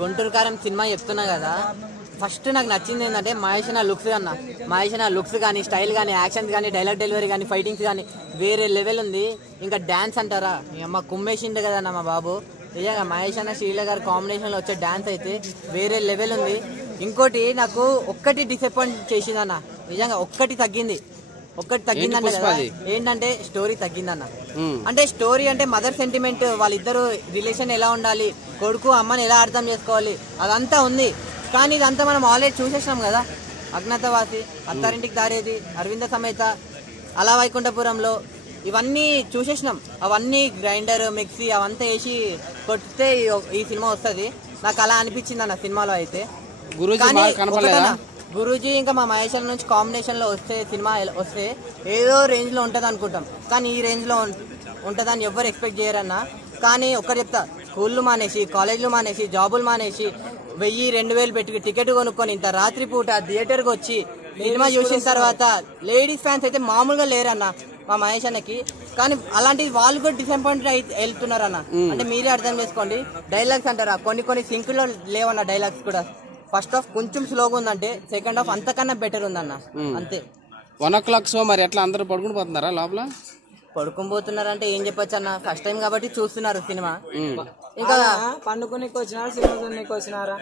గుంటూరు కారం సినిమా చెప్తున్నా కదా, ఫస్ట్ నాకు నచ్చింది ఏంటంటే మహేష్ నా లుక్స్ అన్న. మహేష్ నా లుక్స్ కానీ, స్టైల్ కానీ, యాక్షన్ కానీ, డైలాగ్ డెలివరీ కానీ, ఫైటింగ్స్ కానీ వేరే లెవెల్ ఉంది. ఇంకా డాన్స్ అంటారా, అమ్మ కుమ్మేసిండే కదన్న మా బాబు. నిజంగా మహేష్ అన్న శ్రీల గారి కాంబినేషన్లో వచ్చే డాన్స్ అయితే వేరే లెవెల్ ఉంది. ఇంకోటి నాకు ఒక్కటి డిసప్పాయింట్ చేసిందన్న, నిజంగా ఒక్కటి తగ్గిందన్న కదా, ఏంటంటే స్టోరీ తగ్గిందన్న. అంటే స్టోరీ అంటే మదర్ సెంటిమెంట్, వాళ్ళిద్దరు రిలేషన్ ఎలా ఉండాలి, కొడుకు అమ్మని ఎలా అర్థం చేసుకోవాలి, అదంతా ఉంది. కానీ ఇదంతా మనం ఆల్రెడీ చూసేసినాం కదా. అజ్ఞాతవాసి, అత్తారింటికి దారేది, అరవింద సమేత, అలా వైకుంఠపురంలో ఇవన్నీ చూసేసినాం. అవన్నీ గ్రైండర్ మిక్సీ అవంతా వేసి కొట్టితే ఈ సినిమా వస్తుంది. నాకు అలా అనిపించింది అన్న సినిమాలో అయితే. గురూజీ ఇంకా మా మహేష్ నుంచి కాంబినేషన్ లో వస్తే సినిమా వస్తే ఏదో రేంజ్ లో ఉంటది అనుకుంటాం, కానీ ఈ రేంజ్ లో ఉంటదని ఎవరు ఎక్స్పెక్ట్ చేయరన్నా. కానీ ఒక్కరు చెప్తా, స్కూళ్ళు మానేసి, కాలేజీలు మానేసి, జాబులు మానేసి 1000-2000 పెట్టి టికెట్ కొనుక్కొని ఇంత రాత్రి పూట థియేటర్కి వచ్చి సినిమా చూసిన తర్వాత లేడీస్ ఫ్యాన్స్ అయితే మామూలుగా లేరన్న మా మహేష్ అన్నకి. కానీ అలాంటి వాళ్ళు కూడా డిసప్పాయింట్ వెళ్తున్నారన్న. అంటే మీరే అర్థం చేసుకోండి. డైలాగ్స్ అంటారా, కొన్ని సింక్ లో లేవన్న డైలాగ్స్ కూడా. ఫస్ట్ హాఫ్ కొంచెం స్లోగా ఉందంటే సెకండ్ హాఫ్ అంతకన్నా బెటర్ ఉందన్న, అంతే. 1 o'clock షో మరి ఎట్లా అందరూ పడుకుని పోతున్నారా లోపల? పడుకుని పోతున్నారంటే ఏం చెప్పొచ్చు అన్న, ఫస్ట్ టైం కాబట్టి చూస్తున్నారు సినిమా. ఇంకా పండుకునికి వచ్చినారా, సినిమా చూడడానికి వచ్చినారా?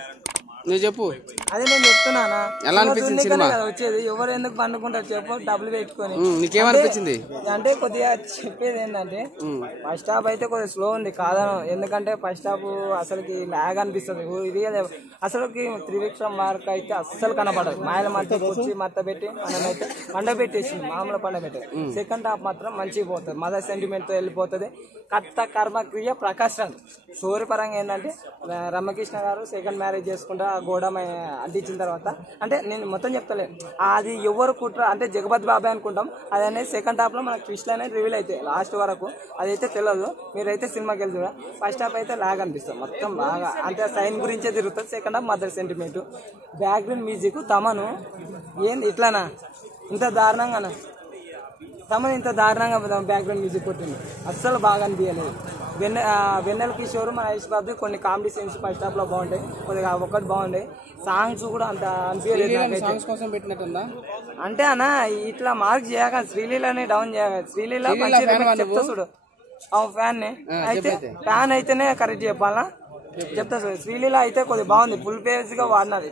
నువ్వు చెప్పు. అదే నేను చెప్తున్నానా, ఎలా అనిపించింది సినిమా? వచ్చేది ఎవరు ఎందుకు పండుకుంటారు చెప్పు, డబ్బులు పెట్టుకొని. నీకేమనిపించింది? అంటే కొద్దిగా చెప్పేది ఏంటంటే ఫస్ట్ హాఫ్ అయితే కొద్దిగా స్లో ఉంది కాదను. ఎందుకంటే ఫస్ట్ హాఫ్ అసలుకి లాగ్ అనిపిస్తుంది. ఇది అసలుకి త్రివిక్రమ్ వర్క్ అయితే అస్సలు కనపడదు. మాయల మధ్య కూర్చి మత్త పెట్టి మనమైతే పండబెట్టేసింది, మామూలు పండబెట్టేది. సెకండ్ హాఫ్ మాత్రం మంచిగా పోతుంది, మదర్ సెంటిమెంట్ తో వెళ్ళిపోతుంది. కర్త కర్మక్రియ ప్రకాష్ రాజ్. స్టోరీ పరంగా ఏంటంటే రమకృష్ణ గారు సెకండ్ మ్యారేజ్ చేసుకుంటా గోడ అంటించిన తర్వాత, అంటే నేను మొత్తం చెప్తలే, అది ఎవరు కుట్ర అంటే జగపతి బాబాయ్ అనుకుంటాం. అది అనేది సెకండ్ హాఫ్ లో మనకు ట్విస్ట్ అనేది రివీల్ అయితే లాస్ట్ వరకు అదైతే తెలియదు. మీరైతే సినిమాకి వెళ్తే కూడా ఫస్ట్ హాఫ్ అయితే లాగ్ అనిపిస్తుంది మొత్తం బాగా. అంటే సైన్ గురించే తిరుగుతుంది. Second half mother sentiment, background music. తమను ఏంది ఇట్లానా, ఇంత దారుణంగానా? తమను ఇంత దారుణంగా బ్యాక్గ్రౌండ్ మ్యూజిక్ కొట్టింది, అస్సలు బాగా అనిపించలేదు. వెన్నెల కిషోర్, మహేష్ బాబు కొన్ని కామెడీ సీన్స్ ఫస్ట్ హాఫ్ లో బాగుంటాయి, కొద్దిగా ఒకటి బాగుంటాయి. సాంగ్స్ కూడా అంత అనిపించలేదు. అంటే అన్న ఇట్లా మార్క్ చేయక శ్రీలీలని డౌన్ చేయక, శ్రీలీల చెప్తా చూడు ఫ్యాన్ ని అయితే, ఫ్యాన్ అయితేనే కరెక్ట్ చెప్పాలా చెప్తా చూడు. శ్రీలీల అయితే కొద్దిగా బాగుంది, ఫుల్ పేజ్ గా వాడినది.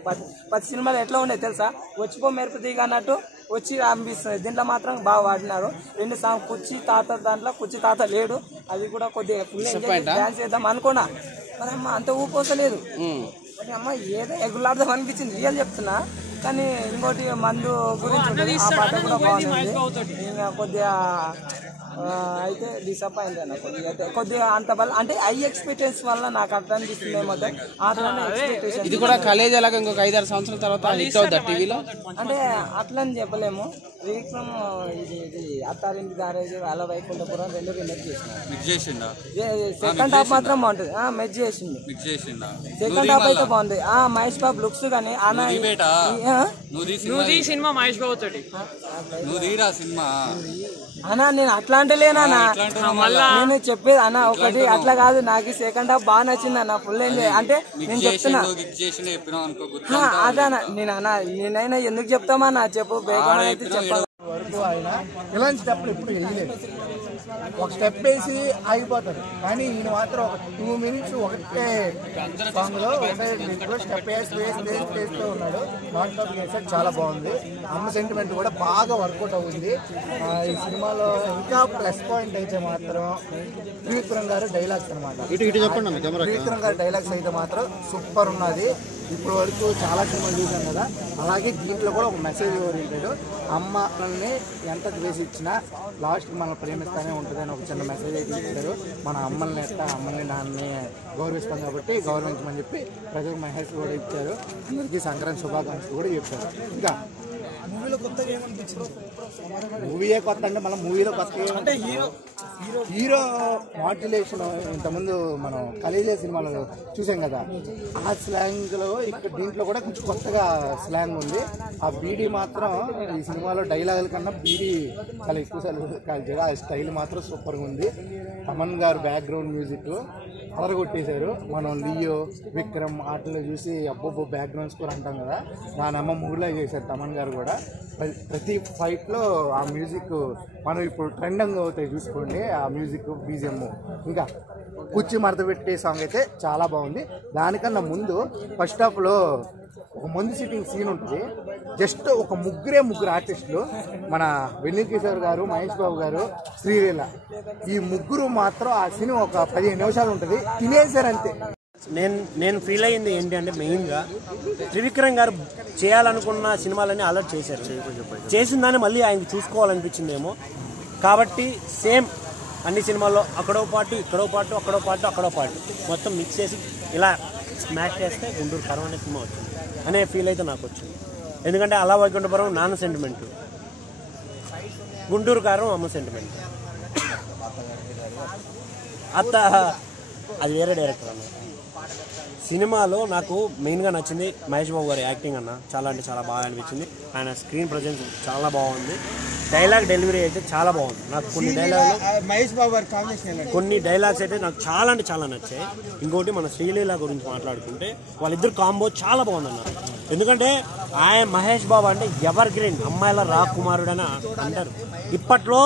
10 సినిమాలు ఎట్లా ఉండే తెలుసా, వచ్చిపో మెరుపు దిగ అన్నట్టు వచ్చి అనిపిస్తుంది. దీంట్లో మాత్రం బాగా వాడినారు. 2 సాంగ్ కుర్చీ తాత, దాంట్లో కుర్చీ తాత లేడు, అది కూడా కొద్దిగా ఫుల్ డాన్స్ చేద్దాం అనుకున్నా, మరి అమ్మ అంత ఊపోసలేదు. అమ్మ ఏదో ఎగులాడదాం అనిపించింది, రియల్ చెప్తున్నా. కానీ ఇంకోటి మందు గురించి ఆ పాట కూడా బాగుంది. ఇంకా కొద్దిగా అయితే డిసప్పాయింట్ అన్న కొద్దిగా అంత వల్ల, అంటే హై ఎక్స్పెక్టేషన్స్ వల్ల నాకు అర్థం అనిపిస్తుంది ఏమో. ఇది కూడా కాలేజ్ అలాగా ఇంకొక 5-6 సంవత్సరాల తర్వాత హిట్ అవుతా టీవీలో అంటే అట్లని చెప్పలేము. విక్రమ్ ఇది అత్తారింటి దారేది, అలా వైకుంఠపురం 2 రిలీజ్ చేసిన సెకండ్ హాఫ్ మాత్రం బాగుంటుంది. మెచ్ చేసింది సెకండ్ హాఫ్ అయితే బాగుంది. మహేష్ బాబు లుక్స్ కానీ సినిమా మహేష్ బాబు తోటి అన్నా నేను అట్లా అంటలేనా, నేను చెప్పేది అన్న ఒకటి అట్లా కాదు. నాకు సెకండ్ హాఫ్ బాగా నచ్చింది అన్న, ఫుల్ ఎంజాయ్. అంటే నేను చెప్తున్నా అదే అన్న, నేనైనా ఎందుకు చెప్తామన్నా చెప్పు, బేగం అయితే చెప్పాలి. ఇలాంటి స్టెప్లు ఎప్పుడు వేయలేదు. ఒక స్టెప్ వేసి ఆగిపోతారు, కానీ ఈయన మాత్రం ఒక 2 minutes ఒకటే సాంగ్ లో స్టెప్ వేస్తూ ఉన్నాడు. నాన్ స్టాప్ చేసాడు, చాలా బాగుంది. అమ్మ సెంటిమెంట్ కూడా బాగా వర్కౌట్ అవుతుంది ఈ సినిమాలో. ఇంకా ప్లస్ పాయింట్ అయితే మాత్రం త్రివిక్రమ్ గారు డైలాగ్స్ అనమాట. త్రివిక్రమ్ గారు డైలాగ్స్ అయితే మాత్రం సూపర్ ఉన్నది. ఇప్పుడు వరకు చాలా సినిమాలు చూసాం కదా, అలాగే దీంట్లో కూడా ఒక మెసేజ్ ఓరియంటెడ్. అమ్మల్ని ఎంత ద్వేషి ఇచ్చినా లాస్ట్ మనం ప్రేమిస్తానే ఉంటుందని ఒక చిన్న మెసేజ్ అయితే ఇచ్చారు. మన అమ్మల్ని అమ్మల్ని నాన్నని గౌరవిస్తాం కాబట్టి గౌరవించమని చెప్పి ప్రజలకు మెసేజ్ కూడా ఇచ్చారు. అందరికీ సంక్రాంతి శుభాకాంక్షలు కూడా చెప్పారు. ఇంకా మూవీలో కొత్తగా ఏమనిపించింది? మూవీయే కొత్త అంటే మనం మూవీలో కొత్త అంటే హీరో మాడ్యులేషన్ ఇంతకుముందు మనం కలేజే సినిమాలో చూసాం కదా, ఆ స్లాంగ్ లో ఇక్కడ దీంట్లో కూడా కొంచెం కొత్తగా స్లాంగ్ ఉంది. ఆ బీడీ మాత్రం ఈ సినిమాలో డైలాగుల కన్నా బీడీ చాలా ఎక్కువ కాల్చారు. ఆ స్టైల్ మాత్రం సూపర్గా ఉంది. తమన్ గారు బ్యాక్గ్రౌండ్ మ్యూజిక్ అదరగొట్టేశారు. మనం లియో, విక్రమ్ ఆటలు చూసి అబ్బబ్బో బ్యాక్గ్రౌండ్ స్కోర్ అంటాం కదా, దాని మూవీలో చేశారు తమన్ గారు కూడా. ప్రతి ఫైట్లో ఆ మ్యూజిక్ మనం ఇప్పుడు ట్రెండింగ్ అవుతాయి చూసుకోండి. ఆ మ్యూజిక్ బీజిఎం ఇంకా కుర్చీ మడత పెట్టే సాంగ్ అయితే చాలా బాగుంది. దానికన్నా ముందు ఫస్ట్ హాఫ్లో ఒక మందు సిట్టింగ్ సీన్ ఉంటుంది. జస్ట్ ఒక ముగ్గురు ఆర్టిస్టులు, మన వెన్నెల కిషోర్ గారు, మహేష్ బాబు గారు, శ్రీలీల, ఈ ముగ్గురు మాత్రం ఆ సీన్ ఒక 15 నిమిషాలు ఉంటుంది, తినేసారు అంతే. నేను ఫీల్ అయ్యింది ఏంటి అంటే మెయిన్గా త్రివిక్రమ్ గారు చేయాలనుకున్న సినిమాలన్నీ అలర్ట్ చేశారు. చేసిన దాన్ని మళ్ళీ ఆయనకి చూసుకోవాలనిపించిందేమో. కాబట్టి సేమ్ అన్ని సినిమాల్లో అక్కడో పాటు ఇక్కడో పాటు అక్కడో పాటు అక్కడో పాటు మొత్తం మిక్స్ చేసి ఇలా స్మాష్ చేస్తే గుంటూరు కారం అనే సినిమా వచ్చింది అనే ఫీల్ అయితే నాకు వచ్చింది. ఎందుకంటే అలా వైకుంఠపురం నాన్న సెంటిమెంట్, గుంటూరు కారం అమ్మ సెంటిమెంట్. అత్త అది వేరే డైరెక్టర్ అన్న. సినిమాలో నాకు మెయిన్గా నచ్చింది మహేష్ బాబు గారి యాక్టింగ్ అన్న. చాలా అంటే చాలా బాగా అనిపించింది. ఆయన స్క్రీన్ ప్రజెన్స్ చాలా బాగుంది. డైలాగ్ డెలివరీ అయితే చాలా బాగుంది. నాకు కొన్ని డైలాగ్స్ అయితే నాకు చాలా అంటే చాలా నచ్చాయి. ఇంకోటి మన శ్రీలీల గురించి మాట్లాడుకుంటే వాళ్ళిద్దరు కాంబో చాలా బాగుంది అన్నారు. ఎందుకంటే ఆయన మహేష్ బాబు అంటే ఎవర్ గ్రీన్, అమ్మాయిల రాకుమారుడు అని అంటారు. ఇప్పట్లో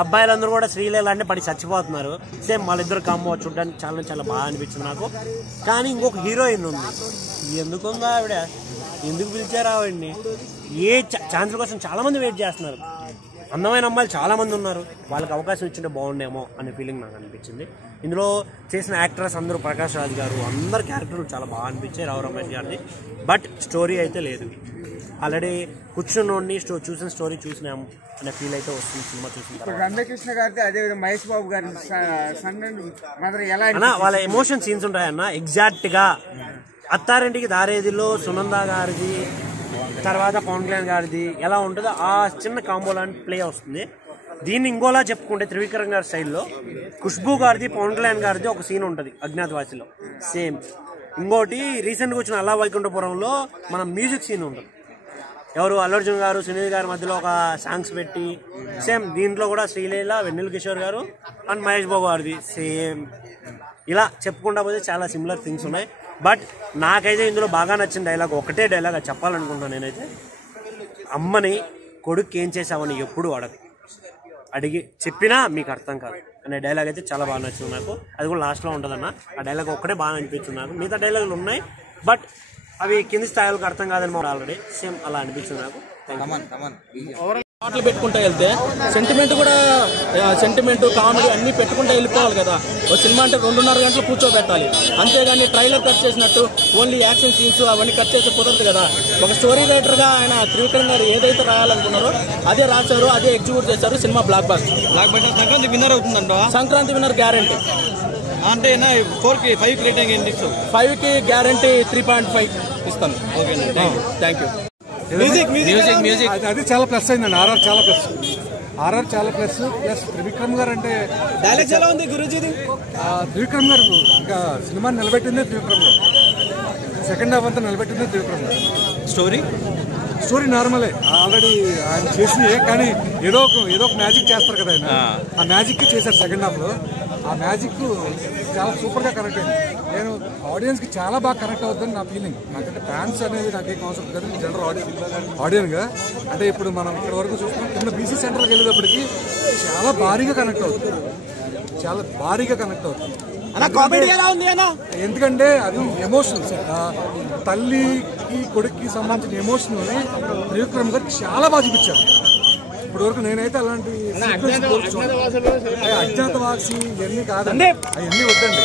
అబ్బాయిలందరూ కూడా శ్రీలీల అంటే పడి చచ్చిపోతున్నారు. సేమ్ వాళ్ళిద్దరు కాంబో చూడడానికి చాలా చాలా బాగా అనిపించింది నాకు. కానీ ఇంకొక హీరోయిన్ ఉంది, ఎందుకుందా ఆవిడ, ఎందుకు పిలిచారు ఆవిడ్ని? ఏ ఛాన్సుల కోసం చాలా మంది వెయిట్ చేస్తున్నారు. అందమైన అమ్మాయిలు చాలా మంది ఉన్నారు, వాళ్ళకి అవకాశం ఇచ్చింటే బాగుండేమో అనే ఫీలింగ్ నాకు అనిపించింది. ఇందులో చేసిన యాక్టర్స్ అందరూ ప్రకాష్ రాజ్ గారు, అందరు క్యారెక్టర్లు చాలా బాగా అనిపించాయి. రావు రమేష్ గారిది. బట్ స్టోరీ అయితే లేదు. ఆల్రెడీ కూర్చున్నోడిని చూసిన స్టోరీ చూసినాము అనే ఫీల్ అయితే వస్తుంది సినిమా చూసిన. రమ్యకృష్ణ గారిది అదే మహేష్ బాబు గారి వాళ్ళ ఎమోషన్ సీన్స్ ఉంటాయన్న. ఎగ్జాక్ట్ గా అత్తారింటికి దారేదిలో సునంద గారిది, తర్వాత పవన్ కళ్యాణ్ గారిది ఎలా ఉంటుందో ఆ చిన్న కాంబో లాంటి ప్లే వస్తుంది. దీన్ని ఇంకోలా చెప్పుకుంటే త్రివిక్రమ్ గారి స్టైల్లో ఖుష్బూ గారిది, పవన్ కళ్యాణ్ గారిది ఒక సీన్ ఉంటుంది అజ్ఞాతవాసిలో సేమ్. ఇంకోటి రీసెంట్గా వచ్చిన అల్లా వైకుంఠపురంలో మన మ్యూజిక్ సీన్ ఉంటుంది. ఎవరు అల్లు అర్జున్ గారు, సునీల్ గారి మధ్యలో ఒక సాంగ్స్ పెట్టి సేమ్. దీంట్లో కూడా శ్రీలీల, వెన్నెల కిషోర్ గారు అండ్ మహేష్ బాబు గారిది సేమ్. ఇలా చెప్పుకుంటా పోతే చాలా సిమిలర్ థింగ్స్ ఉన్నాయి. బట్ నాకైతే ఇందులో బాగా నచ్చిన డైలాగ్ ఒకటే డైలాగ్ అది చెప్పాలనుకుంటున్నాను నేనైతే. అమ్మని కొడుకు ఏం చేసావని ఎప్పుడు అడిగి చెప్పినా మీకు అర్థం కాదు అనే డైలాగ్ అయితే చాలా బాగా నచ్చింది నాకు. అది కూడా లాస్ట్లో ఉంటుందన్న. ఆ డైలాగ్ ఒక్కటే బాగా అనిపించింది నాకు. మిగతా డైలాగులు ఉన్నాయి బట్ అవి కింది స్థాయిలకు అర్థం కాదని మనం ఆల్రెడీ సేమ్ అలా అనిపించింది నాకు. పాటలు పెట్టుకుంటూ వెళ్తే సెంటిమెంట్ కామెడీ అన్ని పెట్టుకుంటూ వెళ్ళిపోవాలి కదా. ఒక సినిమా అంటే 2.5 గంటలు కూర్చోబెట్టాలి. అంతేగాని ట్రైలర్ కట్ చేసినట్టు ఓన్లీ యాక్షన్ సీన్స్ అవన్నీ కట్ చేసి కుదరదు కదా. ఒక స్టోరీ రైటర్ గా ఆయన త్రివిక్రమ్ గారు ఏదైతే రాయాలనుకున్నారో అదే రాశారు, అదే ఎగ్జిక్యూట్ చేశారు. Cinema blockbuster. Sankranti winner అవుతుందంట. Sankranti winner guarantee. అంటే 4కి 5కి రేటింగ్ ఏంటి ఇస్తావు? 5కి గ్యారంటీ 3.5 ఇస్తాను. Okay, thank you. మ్యూజిక్ అది చాలా ప్లస్ అయిందండి. ఆర్ఆర్ చాలా ప్లస్. ప్లస్ త్రివిక్రమ్ గారు అంటే డైలాగ్స్ ఎలా ఉంది గురుజీది? త్రివిక్రమ్ గారు ఇంకా సినిమాని నిలబెట్టిందే త్రివిక్రమ్ గారు. సెకండ్ హాఫ్ అంతా నిలబెట్టిందే త్రివిక్రమ్ గారు. స్టోరీ నార్మలే ఆల్రెడీ ఆయన చేసినే, కానీ ఏదో ఒక మ్యాజిక్ చేస్తారు కదా ఆయన. ఆ మ్యాజిక్ చేశారు సెకండ్ హాఫ్ లో. ఆ మ్యాజిక్ చాలా సూపర్ గా కనెక్ట్ అయింది. నేను ఆడియన్స్ కి చాలా బాగా కనెక్ట్ అవుతుంది నా ఫీలింగ్. నాకంటే ఫ్యాన్స్ అనేది నాకేం కాన్సెప్ట్ కదా, జనరల్ ఆడియన్స్ గా. అంటే ఇప్పుడు మనం ఇక్కడ వరకు చూసుకుంటే కింద బీసీ సెంటర్కి వెళ్ళేటప్పటికి చాలా భారీగా కనెక్ట్ అవుతుంది. ఎందుకంటే అది ఎమోషనల్. తల్లికి కొడుక్కి సంబంధించిన ఎమోషన్ త్రివిక్రమ్ గారు చాలా బాగా చూపించారు. ఇప్పటి వరకు నేనైతే అలాంటి అజ్ఞాతవాసి ఇవన్నీ కాదండి, అవన్నీ వద్దండి.